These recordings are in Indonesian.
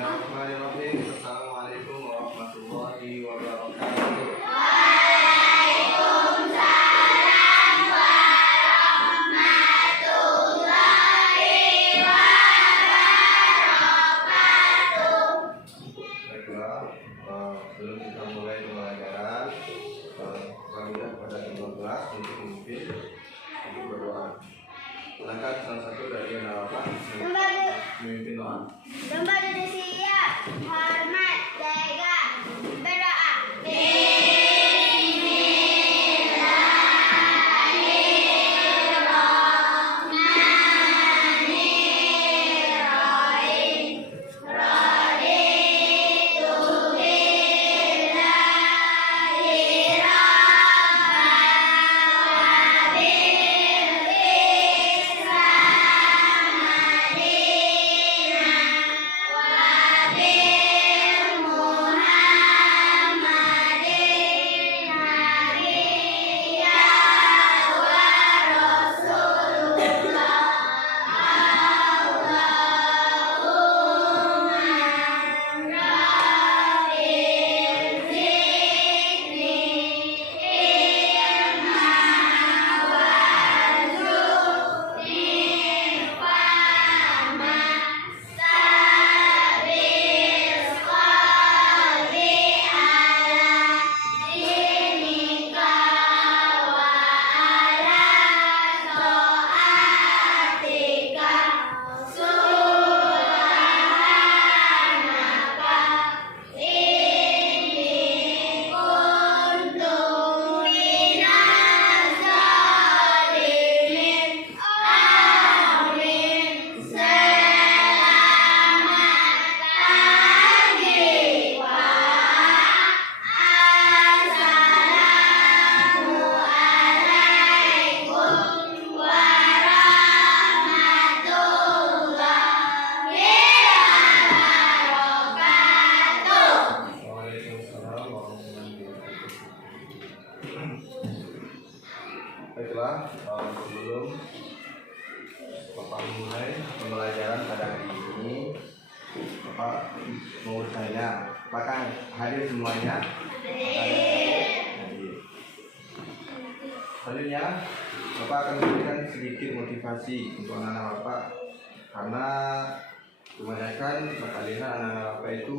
Bismillahirrahmanirrahim. Assalamualaikum warahmatullahi wabarakatuh. Baiklah, sebelum kita mulai pembelajaran, kami pada kedua kelas untuk memimpin untuk berdoa. Silakan salah satu dari anak bapak memimpin doa. Lembar siap, hormat, jaga, berdoa. Baiklah, sebelum Bapak memulai pembelajaran pada hari ini, Bapak mau bertanya, apakah hadir semuanya? Hadir. Selanjutnya, Bapak akan memberikan sedikit motivasi untuk anak-anak Bapak, karena kebanyakan Bapak lihat anak-anak Bapak itu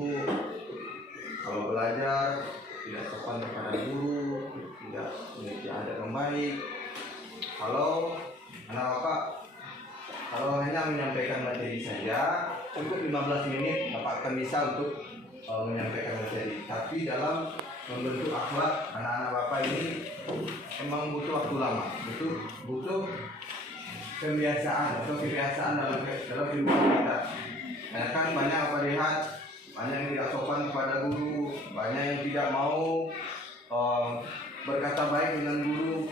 kalau belajar tidak sopan kepada guru, tidak memiliki adab yang baik. Kalau anak Bapak hanya menyampaikan materi saja, cukup 15 menit Bapak akan bisa untuk menyampaikan materi. Tapi dalam membentuk akhlak anak-anak Bapak ini memang butuh waktu lama, butuh kebiasaan dalam kehidupan kita. Karena kan banyak Bapak lihat, banyak yang tidak sopan kepada guru, banyak yang tidak mau berkata baik dengan guru.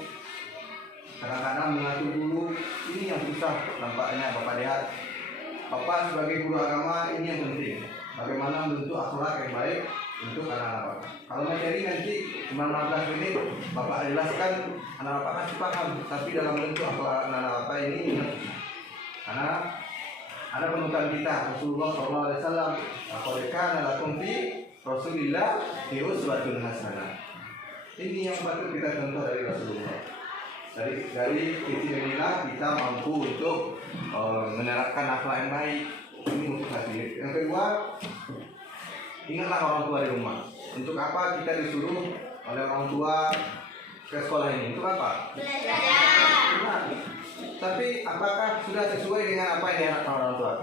Kadang-kadang mengatur guru, ini yang susah nampaknya Bapak lihat. Bapak sebagai guru agama ini yang penting. Bagaimana membentuk akhlak yang baik untuk anak-anak Bapak. Kalau materi nanti cuma 15 menit Bapak jelaskan, anak Bapak pasti paham. Tapi dalam bentuk akhlak anak-anak Bapak ini karena ada penutupan kita Rasulullah SAW. Laqad kana lakum fi Rasulillah uswatun hasanah. Ini yang patut kita contoh dari Rasulullah. Dari titik inilah kita mampu untuk menerapkan akhlak yang baik. Ini motivasi. Yang kedua, ingatlah orang tua di rumah. Untuk apa kita disuruh oleh orang tua ke sekolah ini? Untuk apa? Belajar. Tapi apakah sudah sesuai dengan apa yang diharapkan orang tua?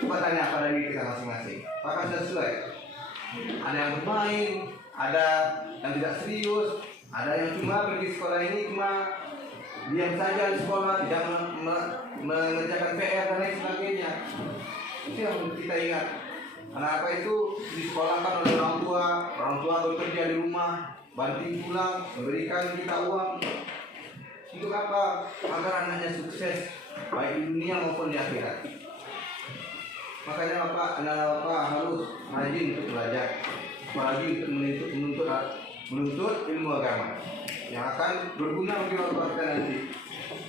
Coba tanya pada diri kita masing-masing. Apakah sudah sesuai? Ada yang bermain, ada yang tidak serius, ada yang cuma pergi sekolah ini cuma diam saja di sekolah, tidak mengerjakan PR dan lain sebagainya. Itu yang kita ingat. Karena apa itu disekolahkan oleh orang tua bekerja di rumah, banting pulang, memberikan kita uang. Untuk apa? Agar anaknya sukses, baik di dunia maupun di akhirat. Makanya anak Bapak harus rajin untuk belajar, apalagi untuk menuntut ilmu agama yang akan berguna bagi Bapak nanti.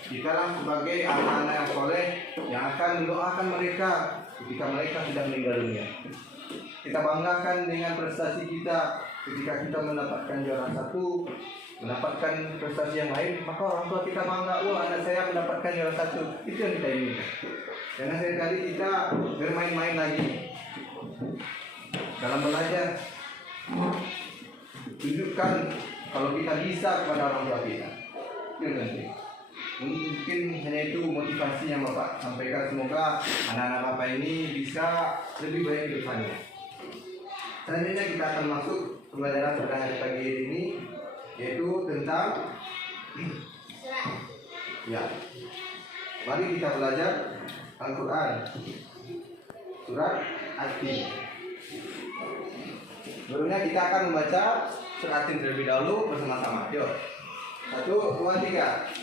Jikalau sebagai anak-anak yang soleh yang akan mendoakan mereka ketika mereka sudah meninggal dunia. kita banggakan dengan prestasi kita. Ketika kita mendapatkan juara 1, mendapatkan prestasi yang lain, maka orang tua kita bangga, wah anak saya mendapatkan juara 1. Itu yang kita inginkan. Jangan sekali kita bermain-main lagi dalam belajar. Tunjukkan kalau kita bisa kepada orang tua kita. Itu penting. Mungkin hanya itu motivasi yang Bapak sampaikan. Semoga anak-anak Bapak ini bisa lebih baik ke depannya. Selanjutnya kita akan masuk pembelajaran pada hari pagi ini, yaitu tentang ya. Mari kita belajar Al-Quran surat At-Tin. Sebelumnya kita akan membaca surat At-Tin terlebih dahulu bersama-sama. Yuk. 1, 2, 3.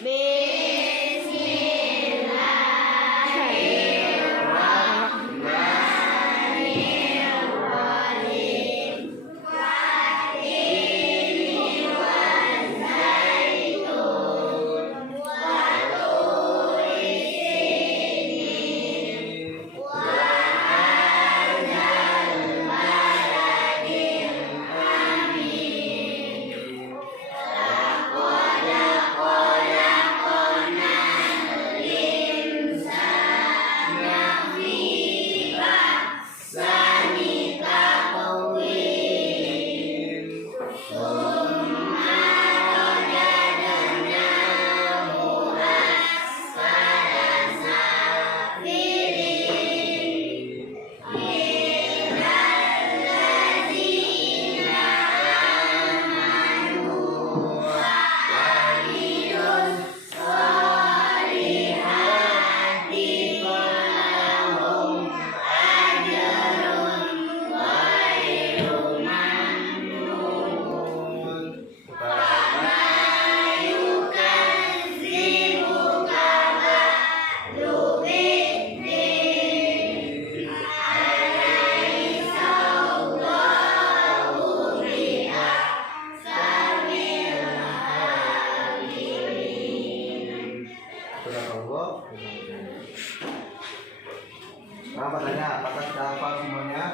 Apa tanya? Apakah sudah hafal semuanya?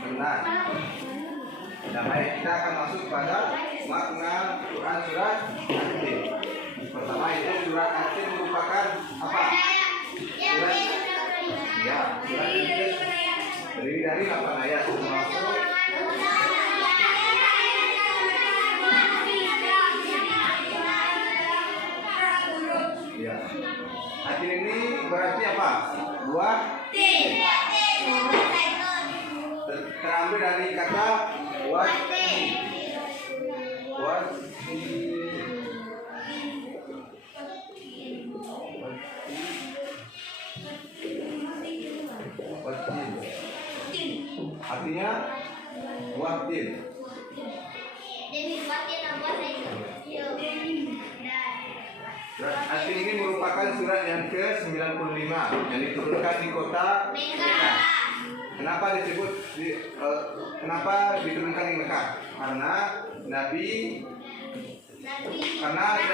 Benar. Nah, baik, kita akan masuk pada makna Quran surat At-Tin. Pertama itu surat At-Tin merupakan apa? Surat ya, surat At-Tin terdiri dari 8 ayat termasuk ya. At-Tin ini berarti apa? Buah terambil dari kata artinya buah tin. Surat At-Tin ini merupakan surat yang ke-95 yang diturunkan di kota Mekah. Kenapa diturunkan di Mekah? Karena surat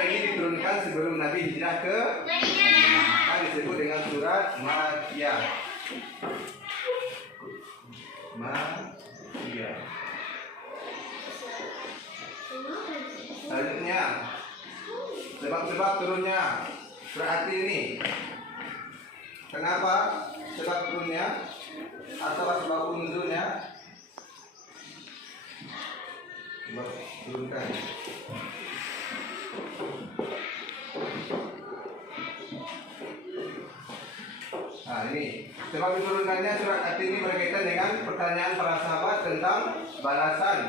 ini diturunkan sebelum Nabi hijrah ke Madinah. Maka disebut dengan surat Makkiyah. Selanjutnya sebab-sebab turunnya surat At-Tin ini. Kenapa sebab turunnya atau sebab nuzulnya? Sebab turunkan. Nah ini sebab diturunkannya surat At-Tin ini berkaitan dengan pertanyaan para sahabat tentang balasan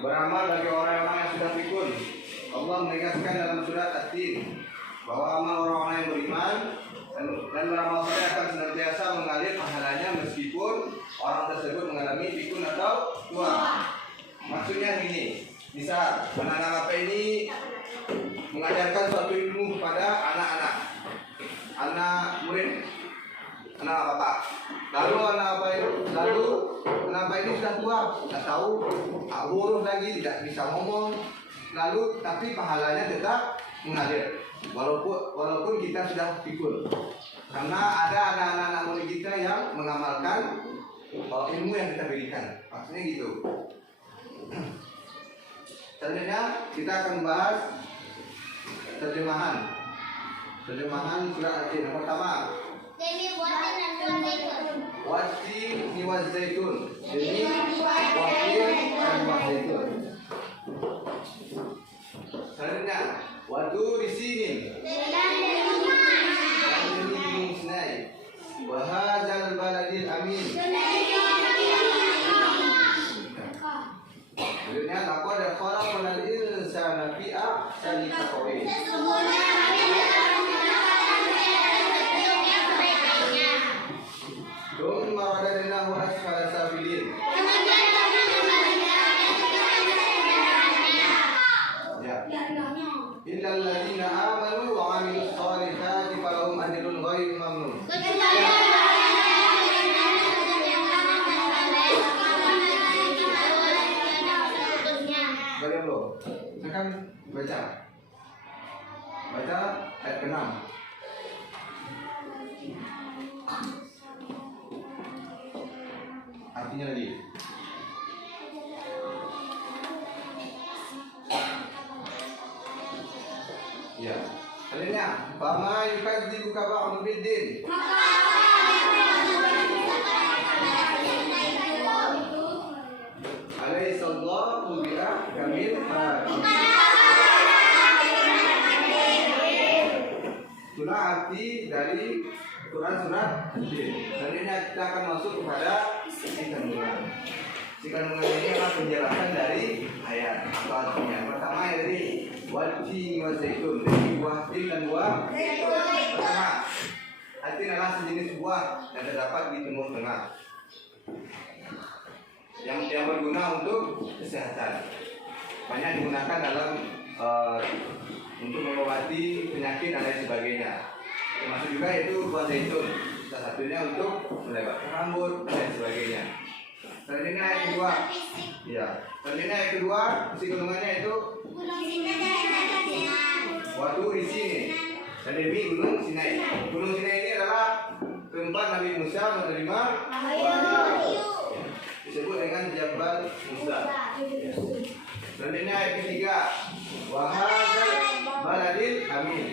beramal bagi orang-orang yang sudah pikun. Allah menegaskan dalam surat At-Tin bahwa amal orang-orang yang beriman dan beramal soleh akan senantiasa mengalir pahalanya meskipun orang tersebut mengalami pikun atau tua. Maksudnya gini, bisa anak-anak apa ini mengajarkan suatu ilmu kepada anak-anak, anak murid, anak bapak. Lalu anak bapak ini sudah tua, tidak tahu, huruf lagi, tidak bisa ngomong. Lalu tapi pahalanya tetap mengalir walaupun kita sudah pikun. Karena ada anak-anak murid kita yang mengamalkan ilmu yang kita berikan. Maksudnya gitu. Selanjutnya kita akan bahas terjemahan surat Al-Jin. Yang pertama, Demi buatin dan buat zaitun. Wattin wa zaitun. Demi wattin dan buah zaitun. Selanjutnya, waturi sinin. Dan demi Gunung Sinai. Wa hadzal baladil amin. Selanjutnya, laqad khalaqnal insana fi ahsani taqwim. Thumma radadnahu asfala safilin. Ya. Illal ladzina amanu wa 'amilus shalihati falahum ajrun ghairu mamnun. Bagaimana lo? Silakan baca. Baca ayat ke-6. Artinya lagi. Ya. Selanjutnya, fama yukadzibuka ba'du biddin. Alaysa Allahu bi'ahkamil hakim. Itulah arti dari surat-surat Al-Jin. Selanjutnya kita akan masuk kepada isi kandungan. Isi kandungan ini adalah penjelasan dari ayat atau artinya. Pertama dari wattin wa zaitun. Dari buah tin dan buah zaitun. Pertama, tin adalah sejenis buah yang terdapat di Timur Tengah yang berguna untuk kesehatan. Banyak digunakan dalam untuk mengobati penyakit dan lain sebagainya. Termasuk juga itu buah zaitun. Salah satunya untuk melebatkan rambut dan lain sebagainya. Selanjutnya yang kedua, ya. Selanjutnya yang kedua, isi kandungannya itu waturi sinin. Dan demi Gunung Sinai. Gunung Sinai ini adalah tempat Nabi Musa menerima wahyu. Disebut dengan Jabal Musa. Selanjutnya ayat ketiga, wahadzal baladil amin.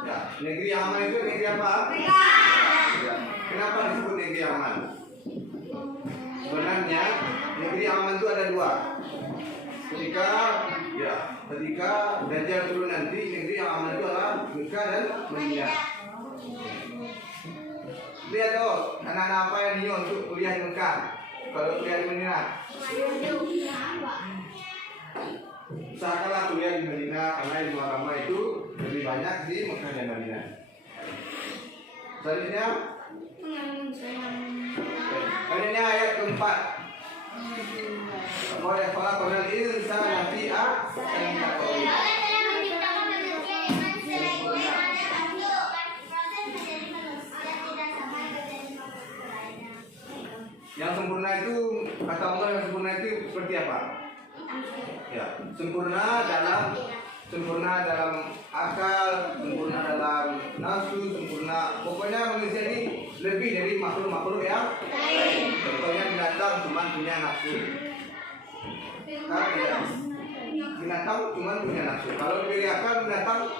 Ya, negeri yang aman itu negeri apa? Ya. Kenapa disebut negeri aman? Sebenarnya negeri aman itu ada dua. Ketika Dajjal turun nanti, negeri yang aman itu adalah Mekah dan Madinah. Lihat tuh, anak-anak apa yang niat untuk kuliah di Mekah? Kalau kuliah di Madinah, usahakanlah kuliah di Madinah karena ilmu agama itu lebih banyak di Mekah dan Madinah. Selanjutnya ayat keempat. Qad khalaqnal insana fi ahsani taqwim. Yang sempurna itu, kata Allah, yang sempurna itu seperti apa? Ya, sempurna dalam akal, sempurna dalam nafsu, sempurna. Pokoknya manusia ini lebih dari makhluk-makhluk yang lain. Contohnya binatang cuma punya nafsu. Binatang cuma punya nafsu. Kalau dari akal binatang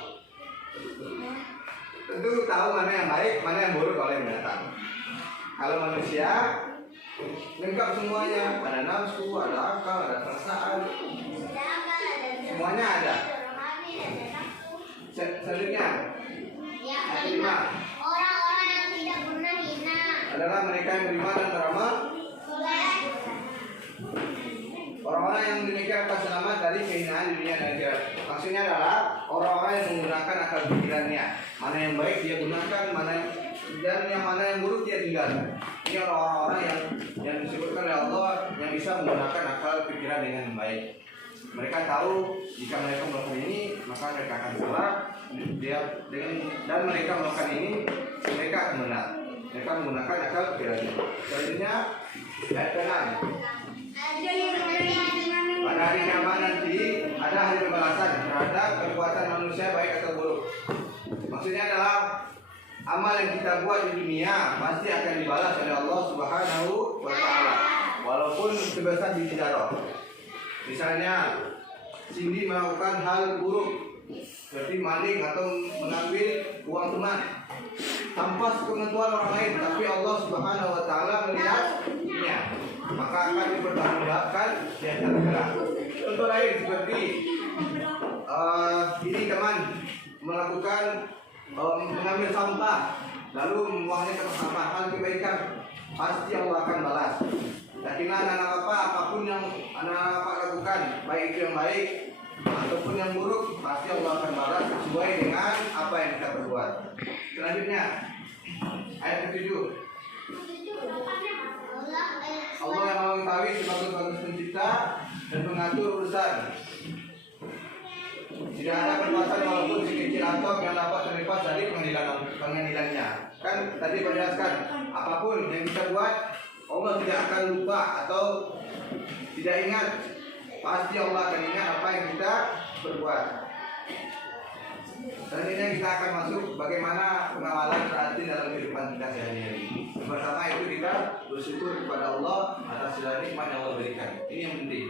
tentu tahu mana yang baik, mana yang buruk oleh binatang. Kalau manusia lengkap semuanya, ada nafsu, ada akal, ada perasaan, semuanya ada. Selanjutnya, kelima, orang-orang yang tidak pernah hina adalah mereka yang beriman dan beramal. Orang-orang yang demikian akan selamat dari kehinaan dunia dan akhirat. Maksudnya adalah orang-orang yang menggunakan akal pikirannya. Mana yang baik dia gunakan, dan yang mana yang buruk dia tinggalkan. Ini orang-orang yang disebutkan oleh Allah yang bisa menggunakan akal pikiran dengan baik. Mereka tahu jika mereka melakukan ini maka mereka akan salah. Dan mereka melakukan ini mereka akan benar. Mereka menggunakan akal pikirannya. Selanjutnya ayat ke-6. Pada hari kiamat nanti ada hari pembalasan terhadap perbuatan manusia baik atau buruk. Maksudnya adalah amal yang kita buat di dunia pasti akan dibalas oleh Allah Subhanahu wa taala. Walaupun sebesar biji zarah. Misalnya Cindy melakukan hal buruk seperti maling atau mengambil uang teman tanpa sepengetahuan orang lain, tapi Allah Subhanahu wa taala melihatnya, maka akan dipertanggungjawabkan di akhirat. Contoh lain seperti ini teman melakukan mengambil sampah lalu membuangnya ke sampah, hal kebaikan pasti Allah akan balas. Yakinlah anak bapak, apapun yang anak bapak lakukan, baik itu yang baik ataupun yang buruk, pasti Allah akan balas sesuai dengan apa yang kita perbuat. Selanjutnya ayat ke-7. Allah yang mengetahui sebagus-bagus pencipta dan mengatur urusan. Tidak ada perbuatan walaupun sekecil atau yang dapat terlepas dari pengadilannya. Kan tadi menjelaskan, apapun yang kita buat, Allah tidak akan lupa atau tidak ingat. Pasti Allah akan ingat apa yang kita perbuat. Selanjutnya kita akan masuk bagaimana pengawalan berarti dalam kehidupan kita sehari-hari. Pertama itu kita bersyukur kepada Allah atas segala nikmat yang Allah berikan. Ini yang penting.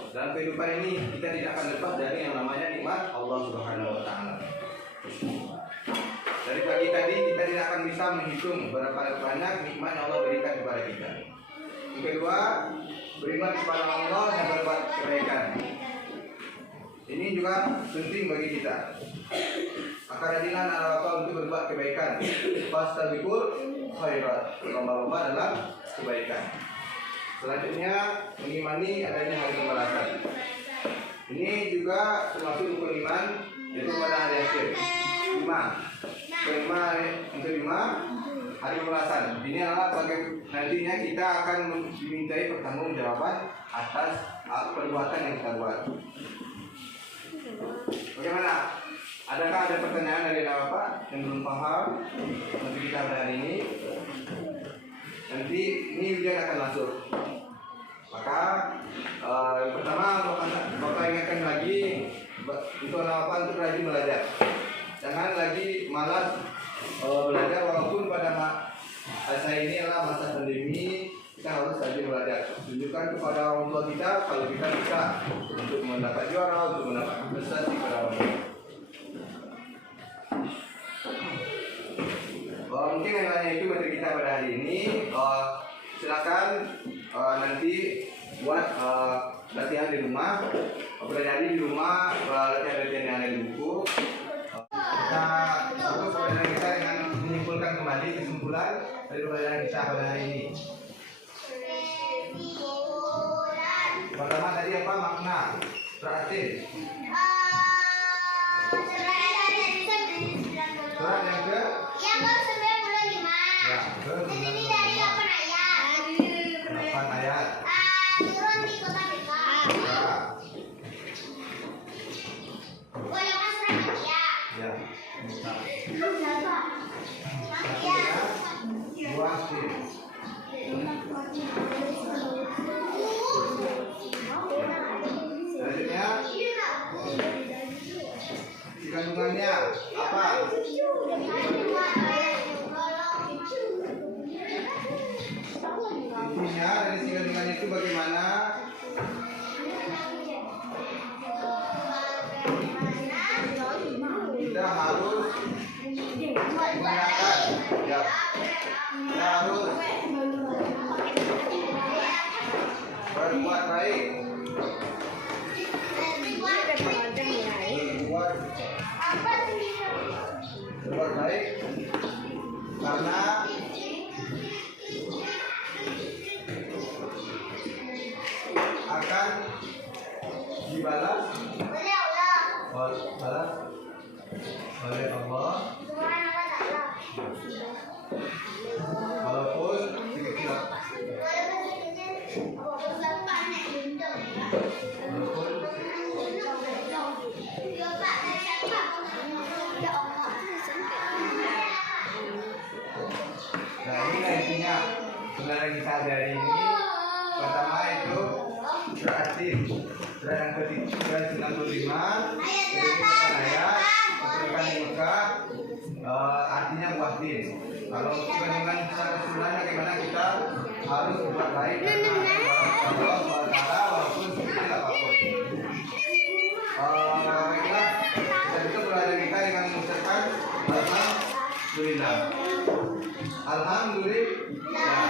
Dalam kehidupan ini kita tidak akan lepas dari yang namanya nikmat Allah Subhanahu wa taala. Dari pagi tadi kita tidak akan bisa menghitung berapa banyak nikmat yang Allah berikan kepada kita. Yang kedua, beriman kepada Allah dan berbuat kebaikan. Ini juga penting bagi kita. Maka rajinlah anak bapak untuk berbuat kebaikan. Fastabiqul khairat, lomba-lomba dalam kebaikan. Selanjutnya mengimani adanya hari pembalasan. Ini juga termasuk rukun iman, yaitu pada hari akhir. 5. Yang kelima, hari pembalasan. Ini adalah nantinya kita akan dimintai pertanggungjawaban atas perbuatan yang kita buat. Bagaimana? Adakah ada pertanyaan dari Bapak yang belum paham untuk kita pada hari ini? Nanti ini ujian akan masuk. Maka yang pertama Bapak ingatkan lagi untuk Bapak untuk rajin belajar. Jangan lagi malas belajar walaupun pada masa ini adalah masa pandemi, kita harus rajin belajar. Tunjukkan kepada orang tua kita kalau kita bisa untuk mendapat juara, untuk mendapat prestasi pada orang tua. Mungkin yang lainnya itu materi kita pada hari ini. Silakan nanti buat latihan di rumah, pelajari di rumah, latihan-latihan yang ada di buku. Kita fokus pelajaran kita dengan menyimpulkan kembali kesimpulan dari pelajaran kita pada hari ini. Pertama tadi apa makna terakhir? Surat yang ke? Yang ke-95. Ya, Ini dari 8 ayat. 8 ayat. Turun di kota Mekah. Ya. Golongan surat Makkiyah. Ya. Makkiyah. Dua sih. Selanjutnya kandungannya apa? Intinya dari kandungannya itu bagaimana? Kita harus menggunakan, ya, kita harus berbuat baik, berbuat baik karena akan dibalas oleh Allah walaupun sekecil Nah inilah intinya pelajaran kita hari ini. Pertama itu berarti surat yang ke-95 ini ayat mengucapkan di Mekah artinya buah tin. Kalau untuk kandungan secara keseluruhan bagaimana kita harus berbuat baik karena Allah SWT walaupun sedikit apapun. Baiklah, kita tutup belajar kita dengan mengucapkan Alhamdulillah. Alhamdulillah.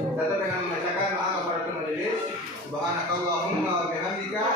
Kita dengan membacakan maaf kepada majelis. Subhanakallahumma wa bihamdika.